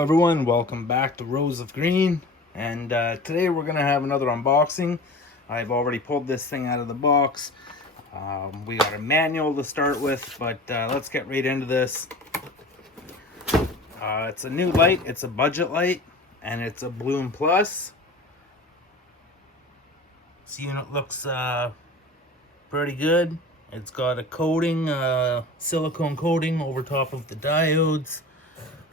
everyone, welcome back to Rose of Green, and today we're going to have another unboxing. I've already pulled this thing out of the box. We got a manual to start with, but let's get right into this. It's a new light, it's a budget light, and it's a Bloom Plus. This unit looks pretty good. It's got a coating, silicone coating over top of the diodes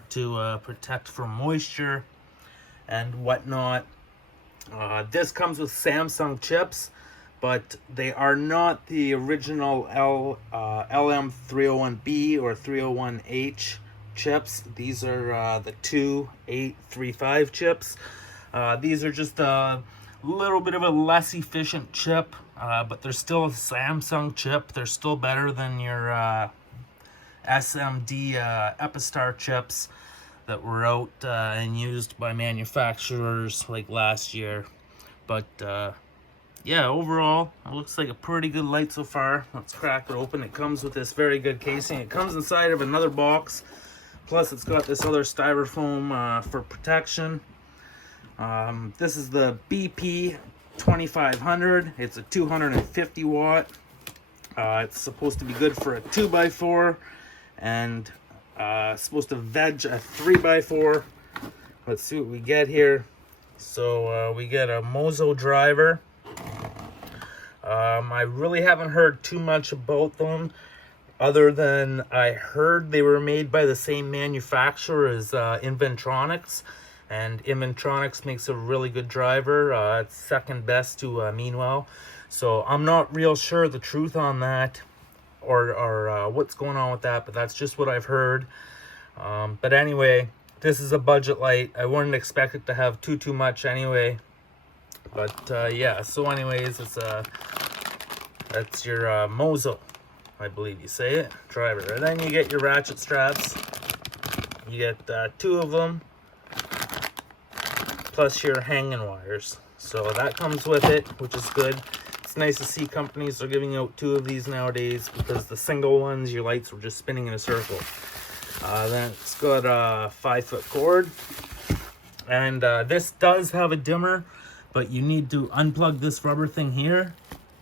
to protect from moisture and whatnot. This comes with Samsung chips, but they are not the original LM301B or 301H chips. These are the 2835 chips. These are just a little bit of a less efficient chip, but they're still a Samsung chip. They're still better than your SMD Epistar chips that were out and used by manufacturers like last year. But yeah, overall it looks like a pretty good light so far. Let's crack it open. It comes with this very good casing. It comes inside of another box, plus it's got this other styrofoam for protection. This is the BP2500. It's a 250 watt. It's supposed to be good for a 2x4 and supposed to veg a 3x4. Let's see what we get here. So we get a Mozo driver. I really haven't heard too much about them, other than I heard they were made by the same manufacturer as Inventronics, and Inventronics makes a really good driver. It's second best to Meanwell. So I'm not real sure the truth on that, or what's going on with that, but that's just what I've heard. But anyway, this is a budget light. I wouldn't expect it to have too much anyway. But yeah, so anyways, it's that's your Mozo, I believe you say it, driver. And then you get your ratchet straps. You get 2 of them, plus your hanging wires. So that comes with it, which is good. It's nice to see companies are giving out 2 of these nowadays, because the single ones, your lights were just spinning in a circle. Then it's got a 5-foot cord, and this does have a dimmer, but you need to unplug this rubber thing here,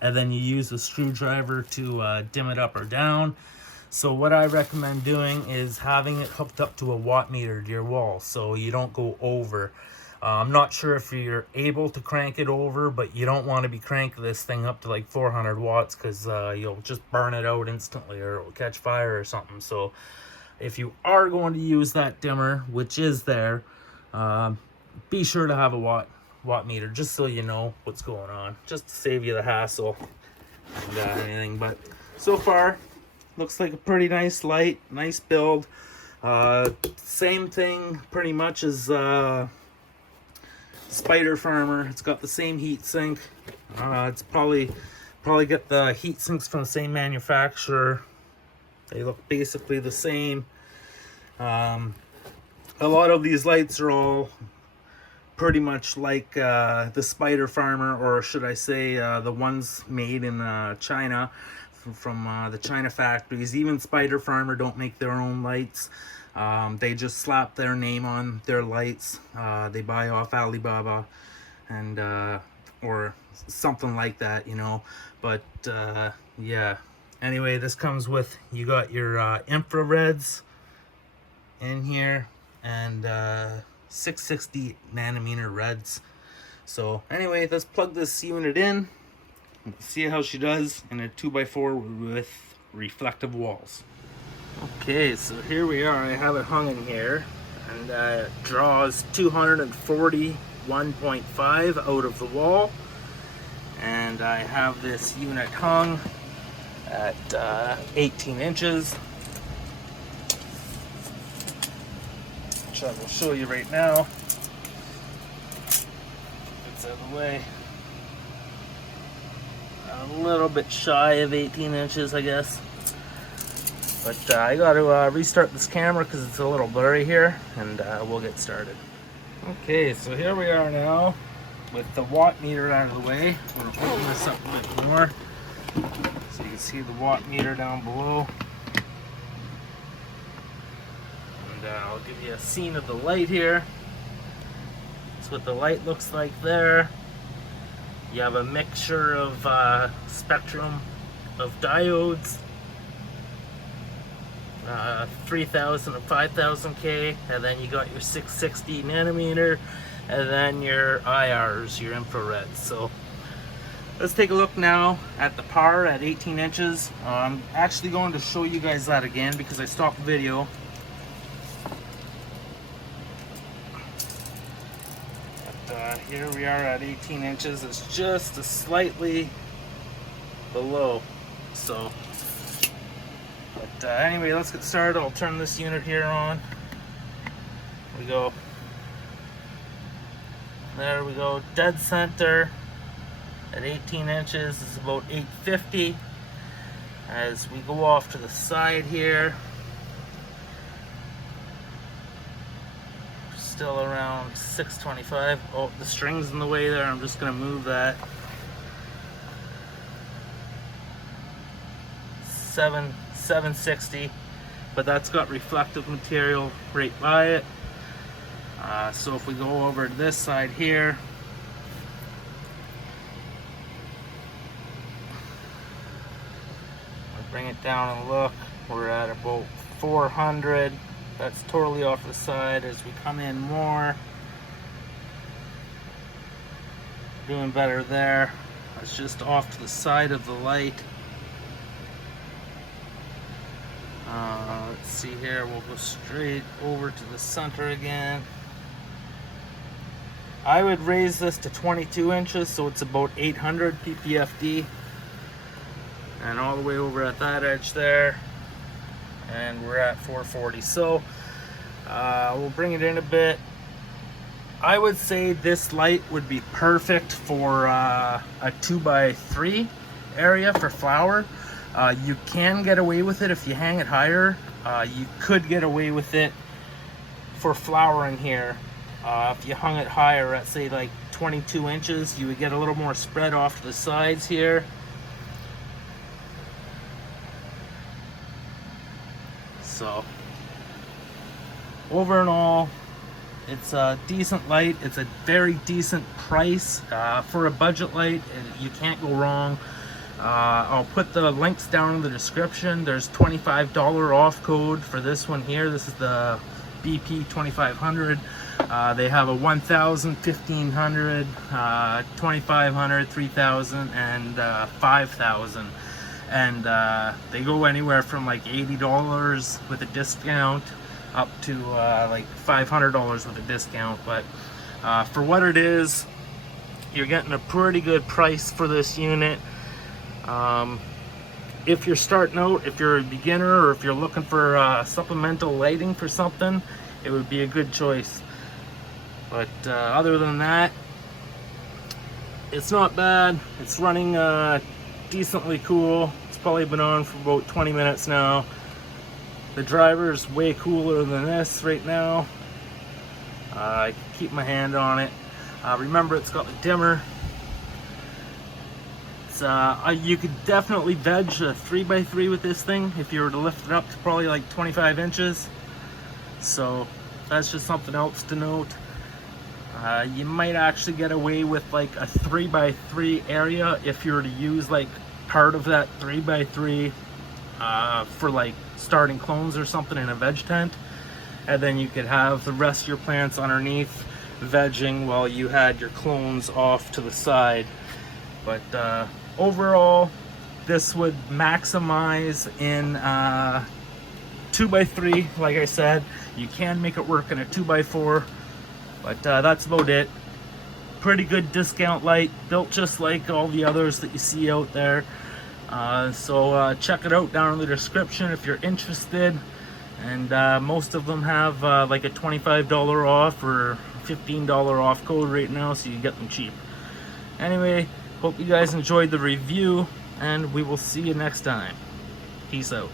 and then you use a screwdriver to dim it up or down. So what I recommend doing is having it hooked up to a watt meter to your wall, so you don't go over. I'm not sure if you're able to crank it over, but you don't want to be cranking this thing up to like 400 watts, because you'll just burn it out instantly, or it will catch fire or something. So if you are going to use that dimmer, which is there, be sure to have a watt meter, just so you know what's going on, just to save you the hassle and anything. But so far, looks like a pretty nice light, nice build. Same thing pretty much as Spider Farmer. It's got the same heat sink. It's probably get the heat sinks from the same manufacturer. They look basically the same. A lot of these lights are all pretty much like the Spider Farmer, or should I say the ones made in China, from the China factories. Even Spider Farmer don't make their own lights. They just slap their name on their lights. They buy off Alibaba and or something like that, you know. But yeah, anyway, this comes with, you got your infrareds in here, and 660 nanometer reds. So anyway, let's plug this unit in. See how she does in a 2x4 with reflective walls. Okay, so here we are. I have it hung in here, and it draws 241.5 out of the wall, and I have this unit hung at 18 inches, which I will show you right now. It's out of the way. A little bit shy of 18 inches, I guess. But I got to restart this camera because it's a little blurry here, and we'll get started. Okay, so here we are now with the watt meter out of the way. We'll open this up a bit more so you can see the watt meter down below. And I'll give you a scene of the light here. That's what the light looks like there. You have a mixture of spectrum of diodes, 3000 and 5000K, and then you got your 660 nanometer, and then your IRs, your infrareds. So let's take a look now at the power at 18 inches. I'm actually going to show you guys that again because I stopped the video. But here we are at 18 inches. It's just a slightly below. So, but anyway, let's get started. I'll turn this unit here on. We go. There we go. Dead center at 18 inches is about 850. As we go off to the side here, still around 625. Oh, the string's in the way there. I'm just going to move that. 760, but that's got reflective material right by it. So if we go over to this side here, I'll bring it down and look, we're at about 400. That's totally off the side. As we come in more, doing better there. It's just off to the side of the light. Let's see here, we'll go straight over to the center again. I would raise this to 22 inches, so it's about 800 ppfd. And all the way over at that edge there, and we're at 440. So we'll bring it in a bit. I would say this light would be perfect for a 2x3 area for flower. You can get away with it if you hang it higher. You could get away with it for flowering here. If you hung it higher at say like 22 inches, you would get a little more spread off to the sides here. So over and all, it's a decent light. It's a very decent price for a budget light. You can't go wrong. I'll put the links down in the description. There's $25 off code for this one here. This is the BP2500. They have a 1000, 1500, 2500, 3000, and 5000. And they go anywhere from like $80 with a discount up to like $500 with a discount. But for what it is, you're getting a pretty good price for this unit. If you're starting out, if you're a beginner, or if you're looking for supplemental lighting for something, it would be a good choice. But other than that, it's not bad. It's running decently cool. It's probably been on for about 20 minutes now. The driver's way cooler than this right now. I can keep my hand on it. Remember, it's got the dimmer. You could definitely veg a 3x3 with this thing if you were to lift it up to probably like 25 inches. So that's just something else to note. You might actually get away with like a 3x3 area if you were to use like part of that 3x3 for like starting clones or something in a veg tent, and then you could have the rest of your plants underneath vegging while you had your clones off to the side. But overall, this would maximize in 2x3. Like I said, you can make it work in a 2x4, but that's about it. Pretty good discount light, built just like all the others that you see out there. So check it out down in the description if you're interested. And most of them have like a $25 off or $15 off code right now, so you get them cheap. Anyway, hope you guys enjoyed the review, and we will see you next time. Peace out.